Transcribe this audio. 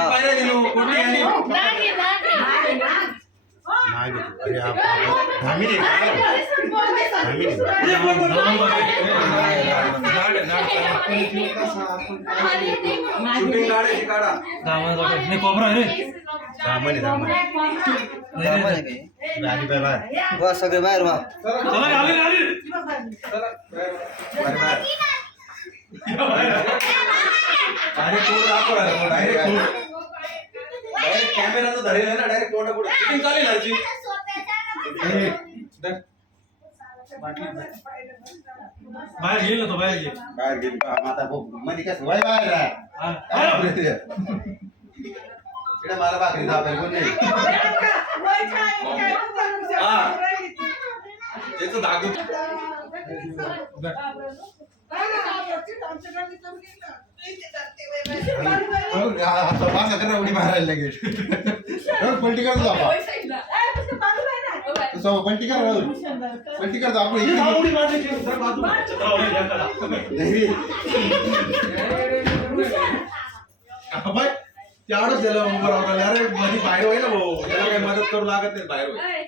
पायऱ्या दिलो कोणती आणि नाही अरे हा धामी रे धामी रे शूटिंग काढायची काढा नाही कोबरा रे धामणे धामणे आली बाय बाय बस सगळे बाहेर वा चला आले आले चला बाहेर डायरेक्ट तोड दाखव डायरेक्ट कॅमेरा तो धरेल ना डायरेक्ट तोंड पुढे शूटिंग चालेल आजी बाहेर गेल ना तो बाहेर गेल बाहेर गेली माता मध्ये कसं वय बाहेर इकडे मला भाकरी दाखवायला कोण नाही हा त्याचं दागू उडी मारायला लागेल पलटी करतो आपण पलटी कर पलटी करतो आपण तेवढंच गेलं अरे मध्ये बाहेर होईल भाऊ त्याला काही मदत करू लागत नाही बाहेर होईल